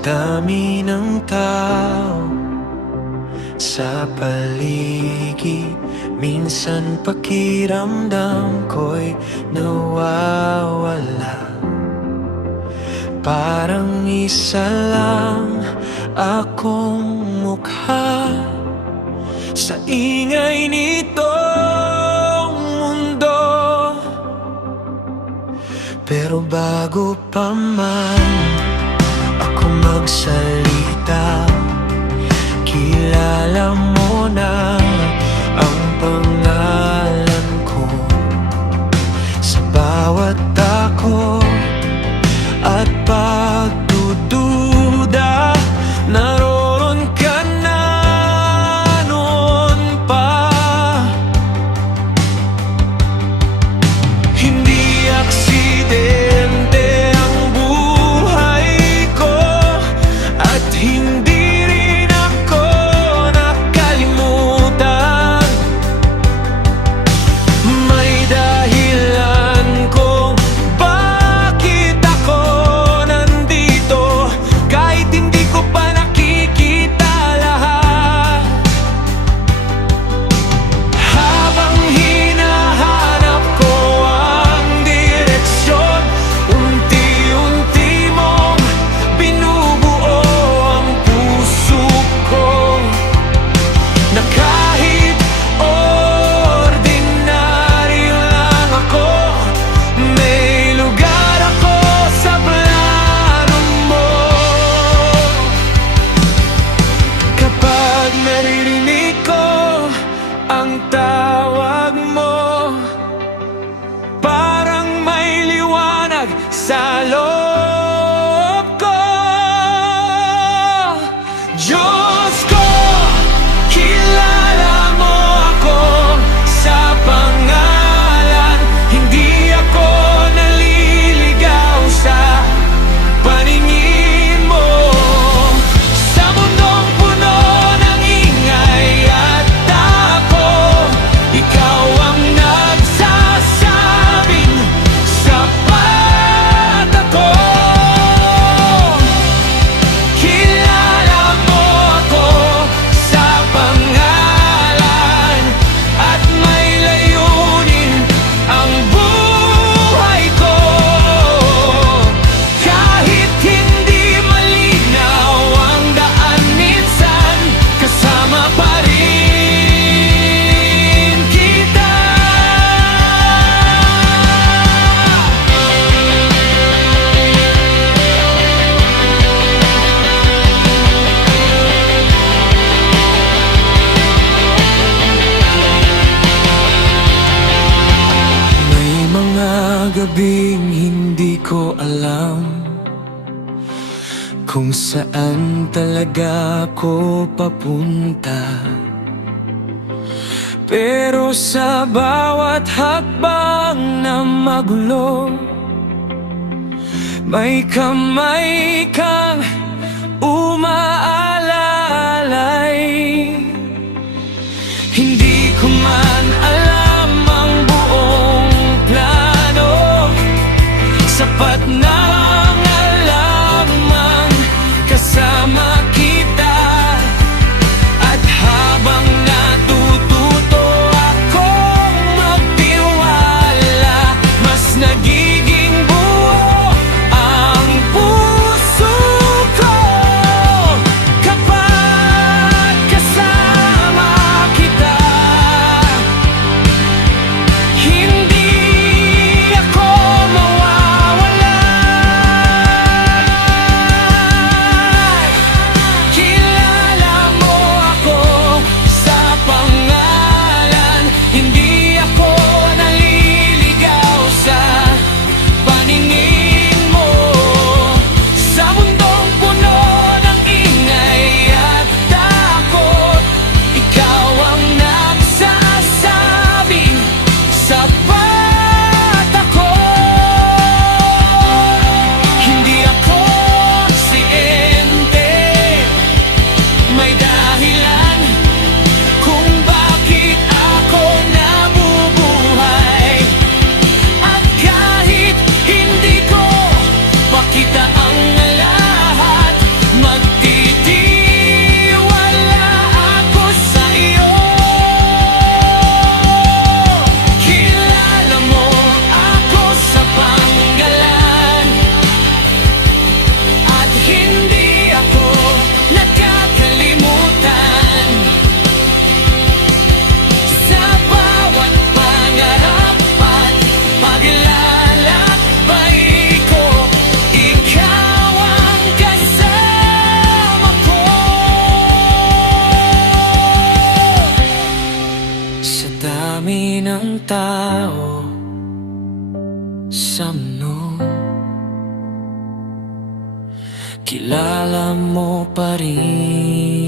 dami ng tao sa paligid, minsan pakiramdam ko'y nawawala. Parang isa lang akong mukha sa ingay nitong mundo. Pero bago pa man ako magsalita, kilala mo na ang pangalan ko. Sa bawat ako at pagdududa, naroon ka na noon pa. Hindi aksidente ang buhay ko, at hindi rin ako nakalimutan. May dahilan kung bakit ako nandito, kahit hindi ko pa nakikita lahat. Habang hinahanap ko ang direksyon, unti-unti mong binubuo ang puso ko, na kahit ordinaryo lang ako, may lugar ako sa plano mo. Kapag naririnig ko ang tawag mo, parang may liwanag sa loob ko. Diyos ko, kilala mo ako sa pangalan. Hindi ako naliligaw sa paningin mo. Sa mundong puno ng ingay at takot, ikaw ang nagsasabing sapat ako. Kilala mo ako sa pangalan, at may layunin ang buhay ko. Kahit hindi malinaw ang daan, minsan kasama pa rin kita. May mga gabing hindi ko alam kung saan talaga ako papunta, pero sa bawat hakbang na magulo, may kamay kang umaalalay. Hindi ko man alam ang buong plano, sapat na ang alamang kasama kita. At habang natututo akong magtiwala, mas nagiging buo ang puso ko. dami ng tao sa mundo, kilala mo pa rin